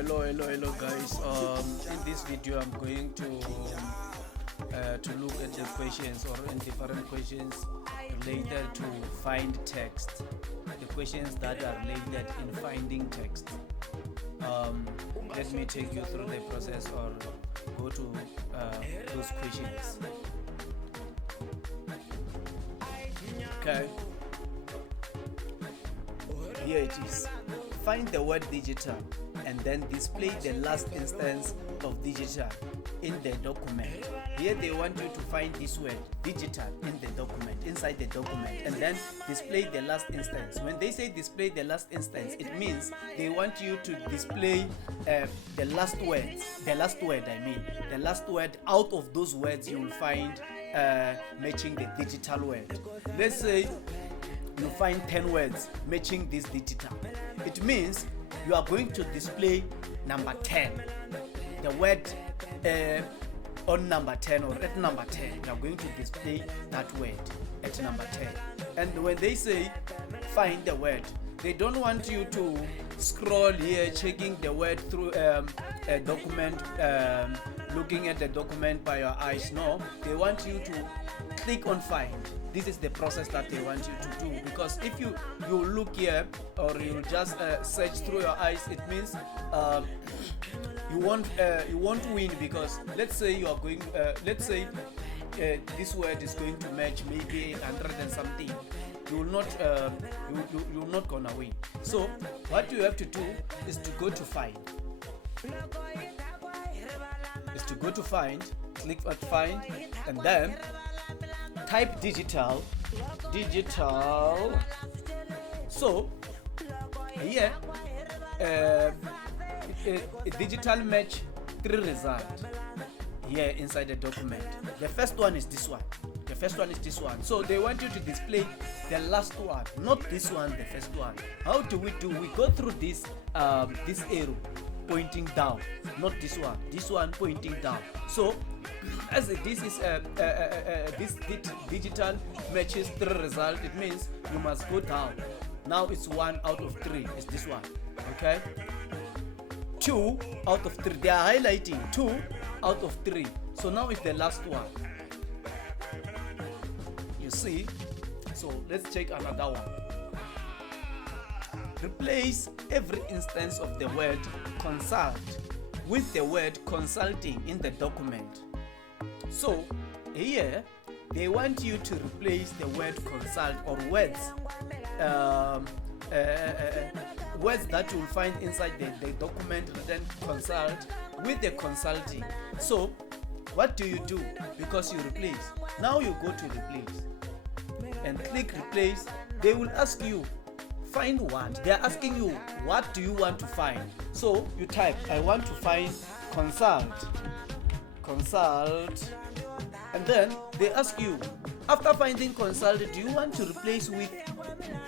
Hello guys. In this video I'm going to look at the questions or in different questions related to find text, the questions that are related in finding text. Let me take you through the process or go to those questions. Okay, here it is. Find the word digital and then display the last instance of digital in the document. Here they want you to find this word digital in the document, inside the document, and then display the last instance. When they say display the last instance, it means they want you to display the last word out of those words you will find matching the digital word. Let's say you find 10 words matching this digital. It means you are going to display number 10, the word on number 10 or at number 10. You are going to display that word at number 10. And when they say find the word, they don't want you to scroll here checking the word through a document, looking at the document by your eyes. No, they want you to click on find. This is the process that they want you to do, because if you look here or you just search through your eyes, it means you won't win, because let's say you are going this word is going to match maybe 100 and something. You will not gonna win. So what you have to do is to go to find. Click at find, and then type digital. So here a digital match 3 result here inside the document. The first one is this one. So they want you to display the last one, not this one, the first one. How do? We go through this this arrow pointing down, not this one pointing down. So as this is this digital matches 3 result, it means you must go down. Now it's 1 out of 3 is this one. Okay, 2 out of 3, they are highlighting 2 out of 3. So now it's the last one, you see. So let's check another one. Replace every instance of the word consult with the word consulting in the document. So here they want you to replace the word consult or words that you'll find inside the document written consult with the consulting. So what do? Because you replace, now you go to replace and click replace. They will ask you find what. They are asking you what do you want to find. So you type I want to find consult, and then they ask you after finding consult, do you want to replace with,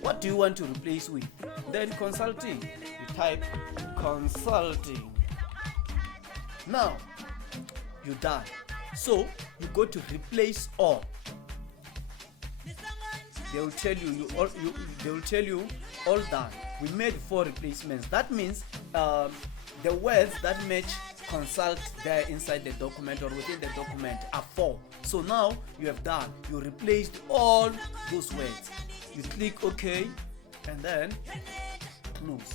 what do you want to replace with? Then consulting, you type consulting. Now you're done. So you go to replace all. They will tell you all done. We made 4 replacements. That means the words that match consult there inside the document or within the document are 4. So now you have done. You replaced all those words. You click OK and then close.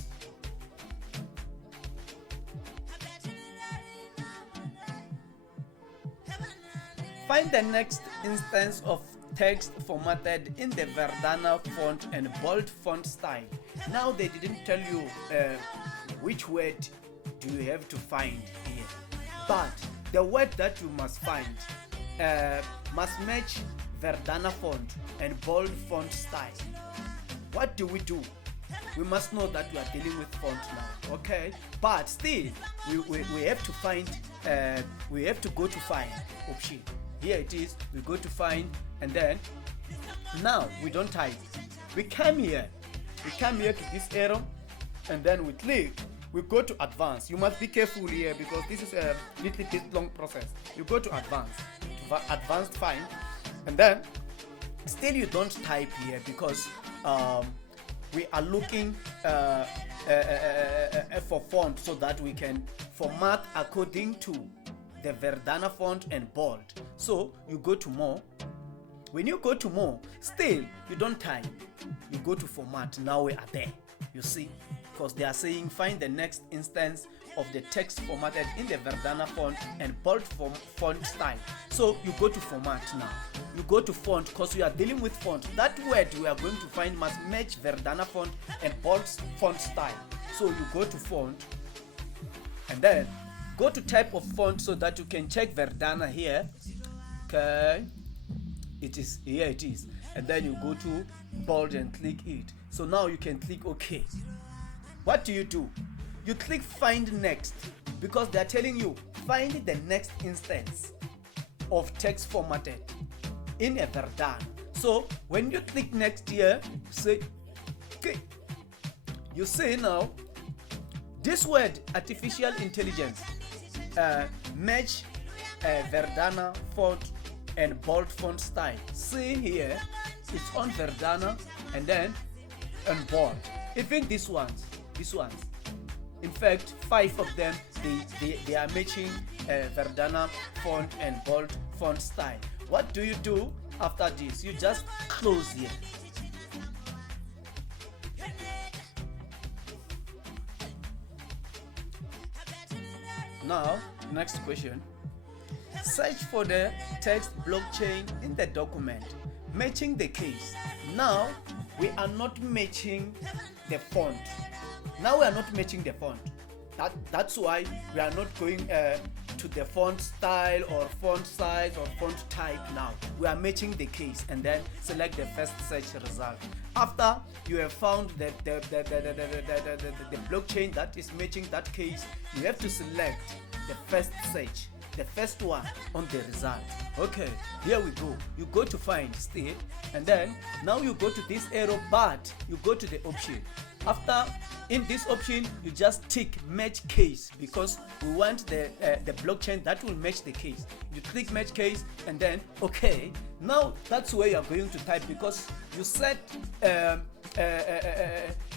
Find the next instance of text formatted in the Verdana font and bold font style. Now they didn't tell you which word do you have to find here, but the word that you must find must match Verdana font and bold font style. What do? We must know that we are dealing with font now, okay? But still, we have to find. We have to go to find option. Here it is. We go to find, and then now we don't type. We come here to this arrow, and then we click. We go to advanced. You must be careful here because this is a little bit long process. You go to advanced find, and then still you don't type here because we are looking for font so that we can format according to the Verdana font and bold. So you go to more. When you go to more, still you don't type, you go to format. Now we are there, you see, because they are saying find the next instance of the text formatted in the Verdana font and bold font style. So you go to format now, you go to font, because we are dealing with font. That word we are going to find must match Verdana font and bold font style. So you go to font and then go to type of font so that you can check Verdana here. Okay, it is here, it is, and then you go to bold and click it. So now you can click OK. What do? You click find next, because they are telling you find the next instance of text formatted in a Verdana. So when you click next here, say okay, you see now this word artificial intelligence match Verdana font and bold font style. See here, it's on Verdana and then on bold. Even these ones. In fact, 5 of them, they are matching Verdana font and bold font style. What do you do after this? You just close here. Now, next question. Search for the text blockchain in the document, matching the case. Now, we are not matching the font. Now we are not matching the font. That's why we are not going to the font style or font size or font type now. We are matching the case and then select the first search result. After you have found the blockchain that is matching that case, you have to select the first search, the first one on the result. Okay, here we go. You go to find still, and then now you go to this arrow, but you go to the option. After, in this option, you just tick match case, because we want the blockchain that will match the case. You click match case and then okay. Now that's where you are going to type, because you set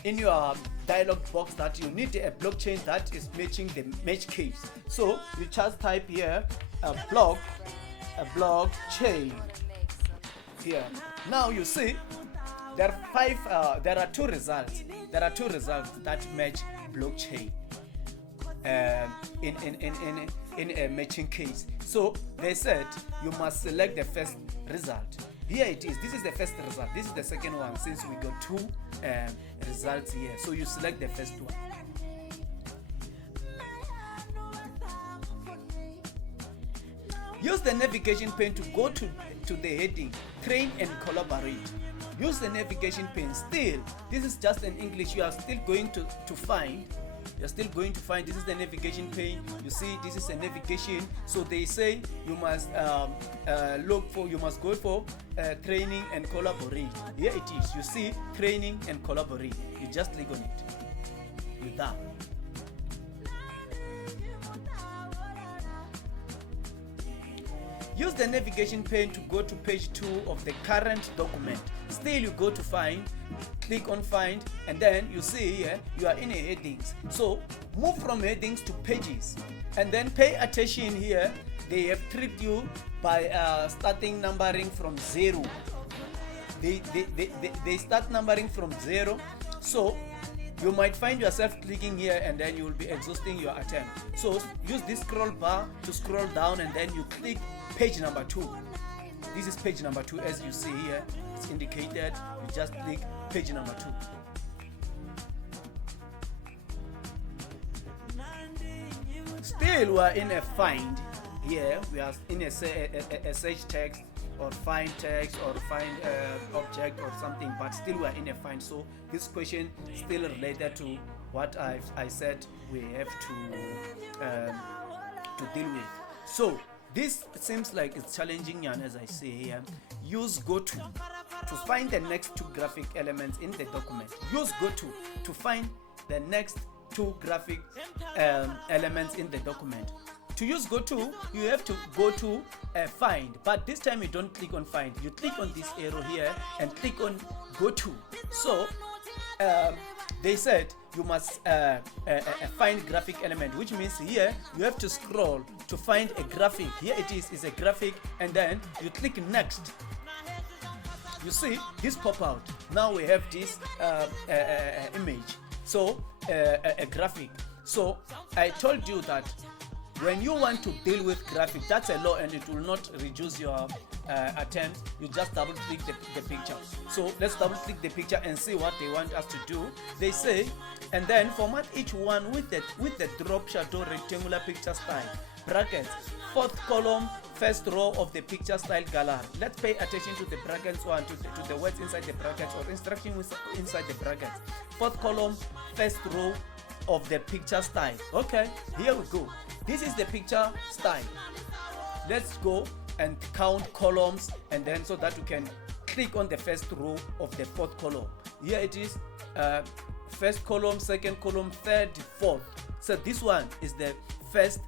in your dialog box that you need a blockchain that is matching the match case. So you just type here a blockchain here. Now you see there are 2 results. There are 2 results that match blockchain in a matching case. So they said you must select the first result. Here it is. This is the first result. This is the second one, since we got 2 results here. So you select the first one. Use the navigation pane to go to the heading train and collaborate. Use the navigation pane. Still, this is just in English. You are still going to find. You're still going to find. This is the navigation pane. You see, this is a navigation. So they say you must you must go for training and collaborate. Here it is. You see training and collaborate. You just click on it. You're done. Use the navigation pane to go to page 2 of the current document. Still, you go to find, click on find, and then you see here you are in a headings. So move from headings to pages, and then pay attention here. They have tricked you by starting numbering from 0. They start numbering from 0. So you might find yourself clicking here and then you will be exhausting your attempt. So use this scroll bar to scroll down, and then you click page number 2. This is page number 2, as you see here. It's indicated. You just click page number 2. Still, we are in a find here. We are in a search text or find text or find object or something, but still we are in a find. So this question is still related to what I said we have to deal with. So this seems like it's challenging, and as I say here, use goto to find the next 2 graphic elements in the document. Use goto to find the next 2 graphic elements in the document. To use goto, you have to go to find, but this time you don't click on find. You click on this arrow here and click on goto. So they said you must find graphic element, which means here you have to scroll to find a graphic. Here it is a graphic, and then you click next. You see this pop out. Now we have this image, so a graphic. So I told you that when you want to deal with graphic, that's a law and it will not reduce your attempts. You just double click the picture. So let's double click the picture and see what they want us to do. They say, and then format each one with the drop shadow rectangular picture style, brackets, fourth column, first row of the picture style gallery. Let's pay attention to the brackets one, to the words inside the brackets or instructions inside the brackets. Fourth column, first row of the picture style. Okay, here we go. This is the picture style. Let's go and count columns, and then so that we can click on the first row of the fourth column. Here it is, first column, second column, third, fourth. So this one is the first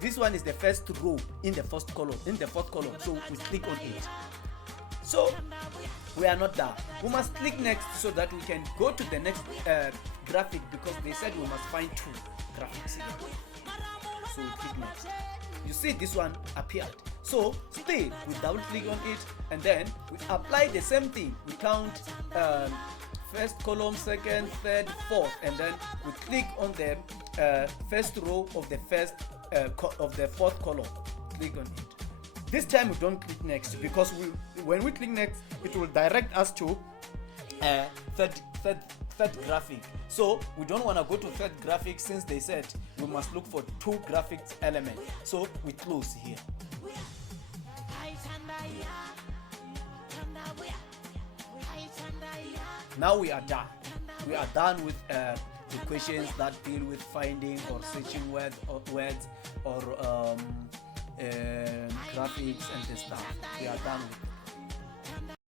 this one is the first row in the first column, in the fourth column. So we click on it. So we are not done. We must click next so that we can go to the next graphic, because they said we must find two graphics here. So we click next. You see this one appeared. So still we double click on it, and then we apply the same thing. We count first column, second, third, fourth, and then we click on the first row of the fourth column. Click on it. This time we don't click next, because when we click next, it will direct us to third graphic. So we don't want to go to third graphic, since they said we must look for two graphics elements. So we close here. Now we are done. We are done with the questions that deal with finding or searching words or graphics and the stuff. We are done with it.